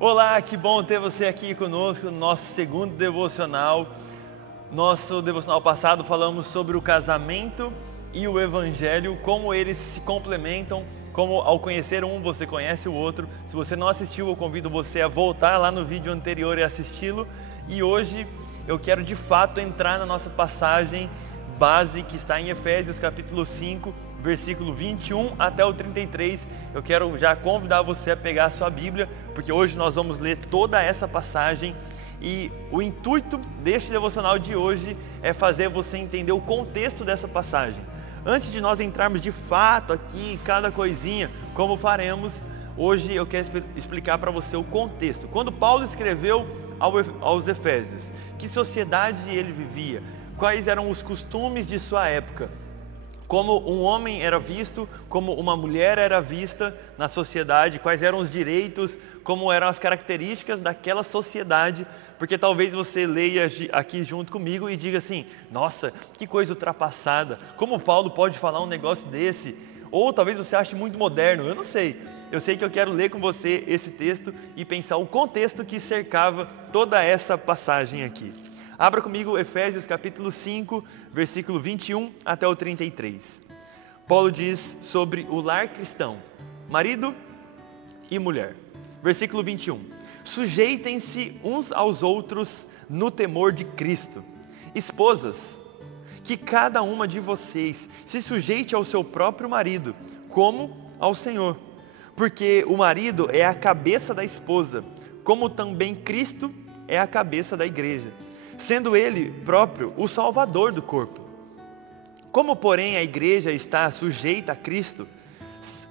Olá, que bom ter você aqui conosco no nosso segundo devocional. Nosso devocional passado falamos sobre o casamento e o evangelho, como eles se complementam, como ao conhecer um você conhece o outro. Se você não assistiu, eu convido você a voltar lá no vídeo anterior e assisti-lo. E hoje eu quero de fato entrar na nossa passagem base que está em Efésios capítulo 5, versículo 21 até o 33, eu quero já convidar você a pegar a sua Bíblia, porque hoje nós vamos ler toda essa passagem e o intuito deste devocional de hoje é fazer você entender o contexto dessa passagem. Antes de nós entrarmos de fato aqui em cada coisinha, como faremos, hoje eu quero explicar para você o contexto. Quando Paulo escreveu aos Efésios, que sociedade ele vivia, quais eram os costumes de sua época, como um homem era visto, como uma mulher era vista na sociedade, quais eram os direitos, como eram as características daquela sociedade, porque talvez você leia aqui junto comigo e diga assim: nossa, que coisa ultrapassada, como Paulo pode falar um negócio desse? Ou talvez você ache muito moderno, eu não sei. Eu sei que eu quero ler com você esse texto e pensar o contexto que cercava toda essa passagem aqui. Abra comigo Efésios capítulo 5, versículo 21 até o 33. Paulo diz sobre o lar cristão, marido e mulher. Versículo 21. Sujeitem-se uns aos outros no temor de Cristo. Esposas, que cada uma de vocês se sujeite ao seu próprio marido, como ao Senhor. Porque o marido é a cabeça da esposa, como também Cristo é a cabeça da igreja, sendo ele próprio o salvador do corpo. Como, porém, a igreja está sujeita a Cristo,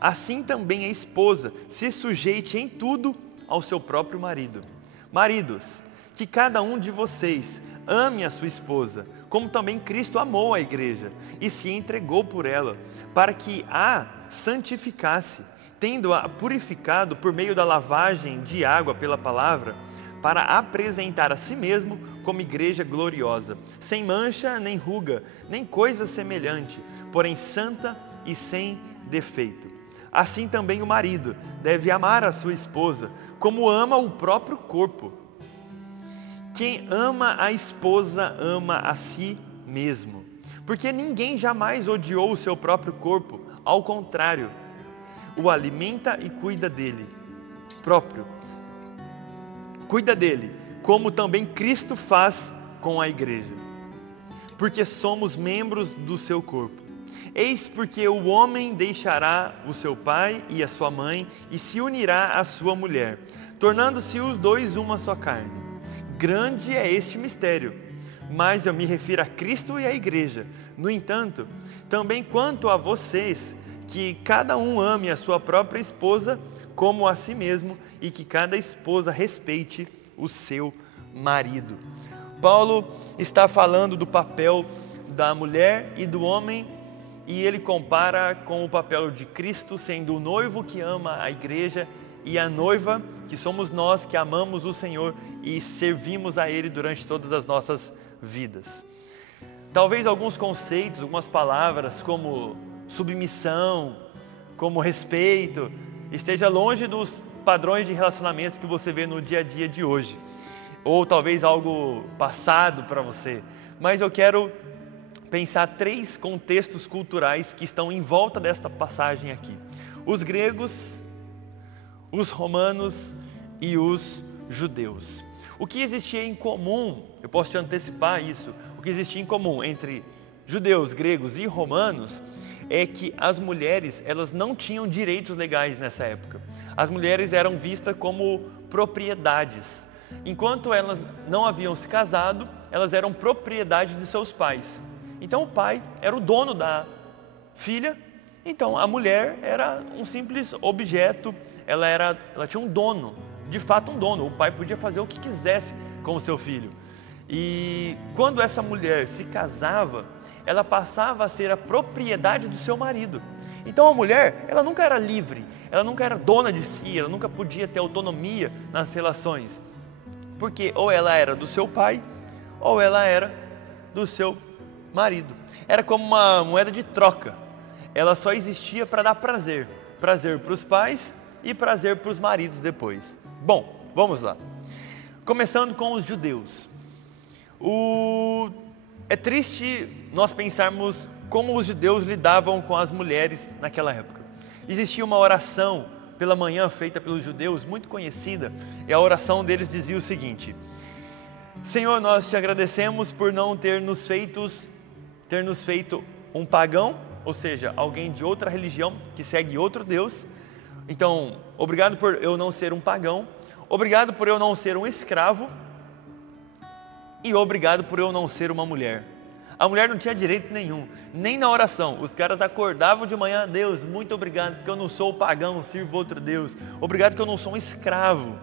assim também a esposa se sujeite em tudo ao seu próprio marido. Maridos, que cada um de vocês ame a sua esposa, como também Cristo amou a igreja e se entregou por ela, para que a santificasse, tendo-a purificado por meio da lavagem de água pela palavra, para apresentar a si mesmo como igreja gloriosa, sem mancha, nem ruga, nem coisa semelhante, porém santa e sem defeito. Assim também o marido deve amar a sua esposa, como ama o próprio corpo. Quem ama a esposa ama a si mesmo, porque ninguém jamais odiou o seu próprio corpo, ao contrário, o alimenta e cuida dele próprio. Cuida dele, como também Cristo faz com a igreja, porque somos membros do seu corpo. Eis porque o homem deixará o seu pai e a sua mãe e se unirá à sua mulher, tornando-se os dois uma só carne. Grande é este mistério, mas eu me refiro a Cristo e à igreja. No entanto, também quanto a vocês, que cada um ame a sua própria esposa como a si mesmo, e que cada esposa respeite o seu marido. Paulo está falando do papel da mulher e do homem, e ele compara com o papel de Cristo sendo o noivo que ama a igreja e a noiva que somos nós que amamos o Senhor e servimos a Ele durante todas as nossas vidas. Talvez alguns conceitos, algumas palavras como submissão, como respeito, esteja longe dos padrões de relacionamentos que você vê no dia a dia de hoje, ou talvez algo passado para você, mas eu quero pensar 3 contextos culturais que estão em volta desta passagem aqui: os gregos, os romanos e os judeus. O que existia em comum, eu posso te antecipar isso, o que existia em comum entre judeus, gregos e romanos é que as mulheres, elas não tinham direitos legais nessa época. As mulheres eram vistas como propriedades. Enquanto elas não haviam se casado, elas eram propriedade de seus pais. Então o pai era o dono da filha, então a mulher era um simples objeto, ela tinha um dono, de fato um dono. O pai podia fazer o que quisesse com o seu filho. E quando essa mulher se casava, ela passava a ser a propriedade do seu marido. Então a mulher, ela nunca era livre, ela nunca era dona de si, ela nunca podia ter autonomia nas relações, porque ou ela era do seu pai, ou ela era do seu marido. Era como uma moeda de troca, ela só existia para dar prazer para os pais e prazer para os maridos depois. Bom, vamos lá. Começando com os judeus. É triste nós pensarmos como os judeus lidavam com as mulheres naquela época. Existia uma oração pela manhã feita pelos judeus, muito conhecida, e a oração deles dizia o seguinte: Senhor, nós te agradecemos por não ter nos feito um pagão, ou seja, alguém de outra religião que segue outro Deus. Então, obrigado por eu não ser um pagão, obrigado por eu não ser um escravo, e obrigado por eu não ser uma mulher. A mulher não tinha direito nenhum, nem na oração. Os caras acordavam de manhã: Deus, muito obrigado porque eu não sou pagão, sirvo outro Deus. Obrigado que eu não sou um escravo.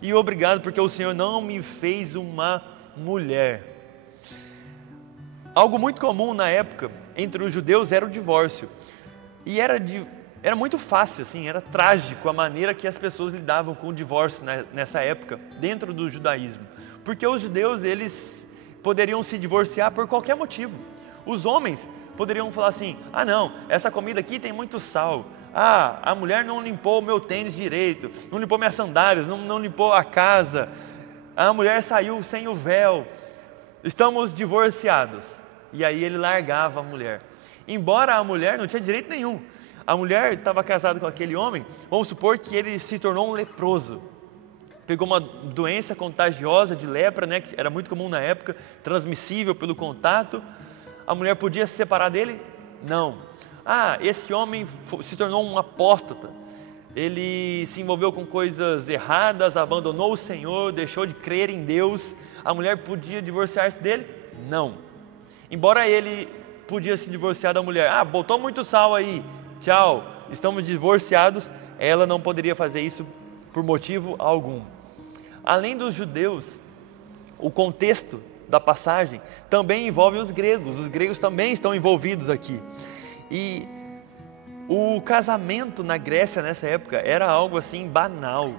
E obrigado porque o Senhor não me fez uma mulher. Algo muito comum na época entre os judeus era o divórcio. E era muito fácil, assim, era trágico a maneira que as pessoas lidavam com o divórcio nessa época, dentro do judaísmo. Porque os judeus, eles poderiam se divorciar por qualquer motivo. Os homens poderiam falar assim: ah não, essa comida aqui tem muito sal. Ah, a mulher não limpou o meu tênis direito, não limpou minhas sandálias, não limpou a casa. A mulher saiu sem o véu. Estamos divorciados. E aí ele largava a mulher. Embora a mulher não tinha direito nenhum. A mulher estava casada com aquele homem, vamos supor que ele se tornou um leproso. Pegou uma doença contagiosa de lepra, né, que era muito comum na época, transmissível pelo contato. A mulher podia se separar dele? Não. Ah, esse homem se tornou um apóstata. Ele se envolveu com coisas erradas, abandonou o Senhor, deixou de crer em Deus. A mulher podia divorciar-se dele? Não. Embora ele podia se divorciar da mulher. Ah, botou muito sal aí, tchau, estamos divorciados. Ela não poderia fazer isso por motivo algum. Além dos judeus, o contexto da passagem também envolve os gregos também estão envolvidos aqui. E o casamento na Grécia nessa época era algo assim banal,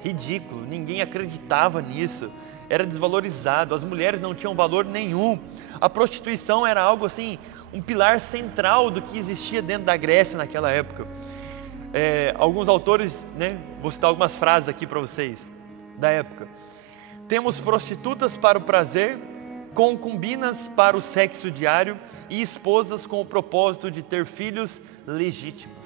ridículo, ninguém acreditava nisso, era desvalorizado, as mulheres não tinham valor nenhum. A prostituição era algo assim, um pilar central do que existia dentro da Grécia naquela época. Alguns autores, né, vou citar algumas frases aqui para vocês, da época. Temos prostitutas para o prazer, concubinas para o sexo diário e esposas com o propósito de ter filhos legítimos.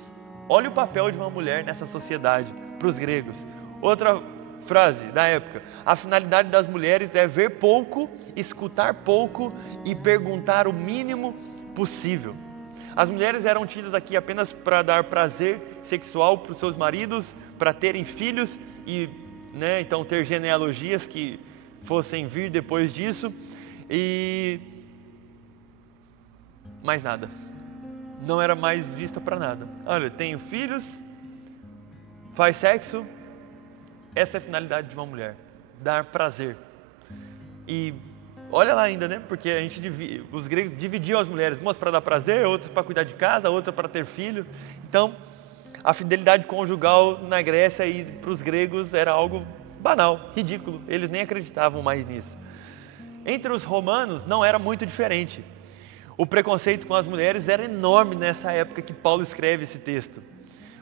Olha o papel de uma mulher nessa sociedade, para os gregos. Outra frase da época: a finalidade das mulheres é ver pouco, escutar pouco e perguntar o mínimo possível. As mulheres eram tidas aqui apenas para dar prazer sexual para os seus maridos, para terem filhos e, né, então ter genealogias que fossem vir depois disso, e mais nada. Não era mais vista para nada. Olha, tenho filhos, faz sexo, essa é a finalidade de uma mulher, dar prazer. E olha lá ainda, né? Porque os gregos dividiam as mulheres, umas para dar prazer, outras para cuidar de casa, outras para ter filho. Então, a fidelidade conjugal na Grécia e para os gregos era algo banal, ridículo. Eles nem acreditavam mais nisso. Entre os romanos não era muito diferente. O preconceito com as mulheres era enorme nessa época que Paulo escreve esse texto.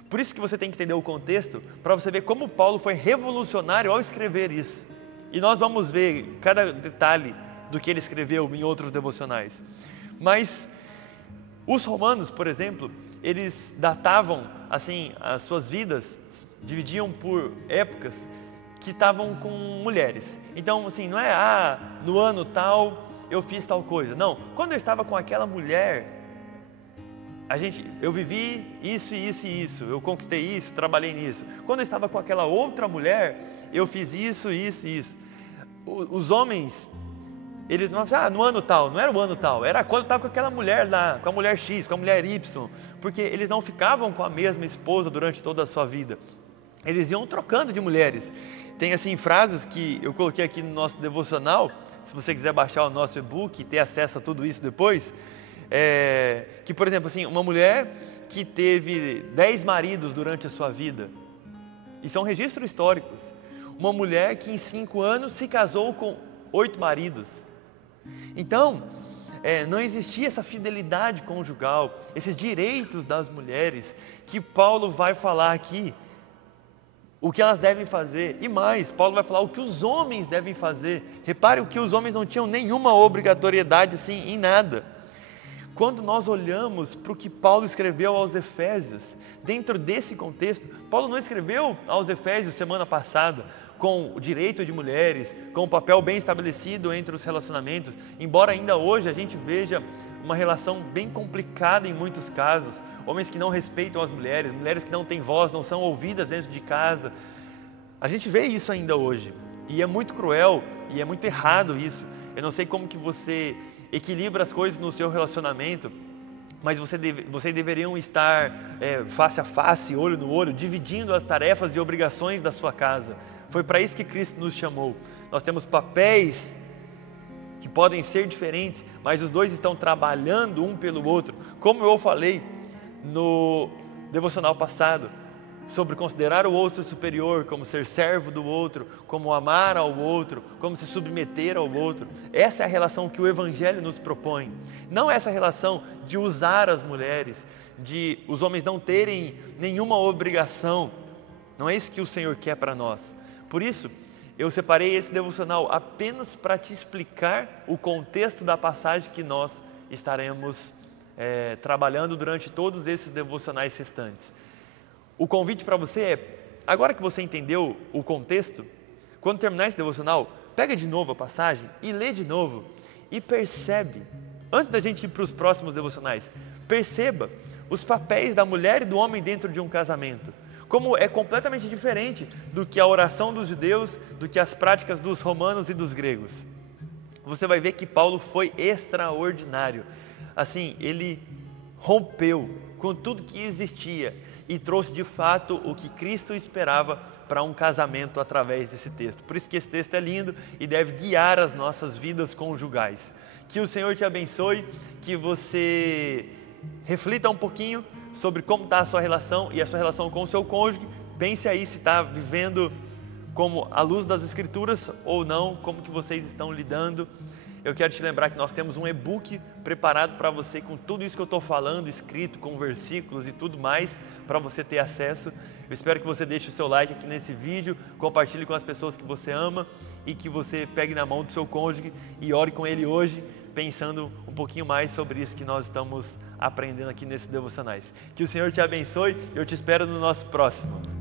Por isso que você tem que entender o contexto, para você ver como Paulo foi revolucionário ao escrever isso. E nós vamos ver cada detalhe do que ele escreveu em outros devocionais. Mas os romanos, por exemplo, eles datavam assim as suas vidas, dividiam por épocas que estavam com mulheres. Então, assim, não é no ano tal eu fiz tal coisa. Não, quando eu estava com aquela mulher, eu vivi isso e isso e isso, eu conquistei isso, trabalhei nisso. Quando eu estava com aquela outra mulher, eu fiz isso, isso e isso. Os homens, eles não no ano tal, não era o ano tal, era quando eu estava com aquela mulher lá, com a mulher X, com a mulher Y, porque eles não ficavam com a mesma esposa durante toda a sua vida. Eles iam trocando de mulheres. Tem assim frases que eu coloquei aqui no nosso devocional, se você quiser baixar o nosso e-book e ter acesso a tudo isso depois, que, por exemplo, assim, uma mulher que teve 10 maridos durante a sua vida, e são registros históricos. Uma mulher que em 5 anos se casou com 8 maridos. Então, não existia essa fidelidade conjugal, esses direitos das mulheres que Paulo vai falar aqui. o que elas devem fazer, e mais, Paulo vai falar o que os homens devem fazer. Repare o que os homens não tinham nenhuma obrigatoriedade assim em nada. Quando nós olhamos para o que Paulo escreveu aos Efésios, dentro desse contexto, Paulo não escreveu aos Efésios semana passada com o direito de mulheres, com um papel bem estabelecido entre os relacionamentos, embora ainda hoje a gente veja uma relação bem complicada em muitos casos, homens que não respeitam as mulheres, mulheres que não têm voz, não são ouvidas dentro de casa. A gente vê isso ainda hoje, e é muito cruel, e é muito errado isso. Eu não sei como que você equilibra as coisas no seu relacionamento, mas vocês deveriam estar face a face, olho no olho, dividindo as tarefas e obrigações da sua casa. Foi para isso que Cristo nos chamou. Nós temos papéis que podem ser diferentes, mas os dois estão trabalhando um pelo outro. Como eu falei no devocional passado, sobre considerar o outro superior, como ser servo do outro, como amar ao outro, como se submeter ao outro. Essa é a relação que o Evangelho nos propõe. Não essa relação de usar as mulheres, de os homens não terem nenhuma obrigação. Não é isso que o Senhor quer para nós. Por isso, eu separei esse devocional apenas para te explicar o contexto da passagem que nós estaremos trabalhando durante todos esses devocionais restantes. O convite para você é, agora que você entendeu o contexto, quando terminar esse devocional, pega de novo a passagem e lê de novo e percebe, antes da gente ir para os próximos devocionais, perceba os papéis da mulher e do homem dentro de um casamento. Como é completamente diferente do que a oração dos judeus, do que as práticas dos romanos e dos gregos. Você vai ver que Paulo foi extraordinário. Assim, ele rompeu com tudo que existia e trouxe de fato o que Cristo esperava para um casamento através desse texto. Por isso que esse texto é lindo e deve guiar as nossas vidas conjugais. Que o Senhor te abençoe, que você reflita um pouquinho sobre como está a sua relação e a sua relação com o seu cônjuge. Pense aí se está vivendo como à luz das Escrituras ou não, como que vocês estão lidando. Eu quero te lembrar que nós temos um e-book preparado para você com tudo isso que eu estou falando, escrito com versículos e tudo mais, para você ter acesso. Eu espero que você deixe o seu like aqui nesse vídeo, compartilhe com as pessoas que você ama e que você pegue na mão do seu cônjuge e ore com ele hoje, pensando um pouquinho mais sobre isso que nós estamos aprendendo aqui nesses devocionais. Que o Senhor te abençoe e eu te espero no nosso próximo.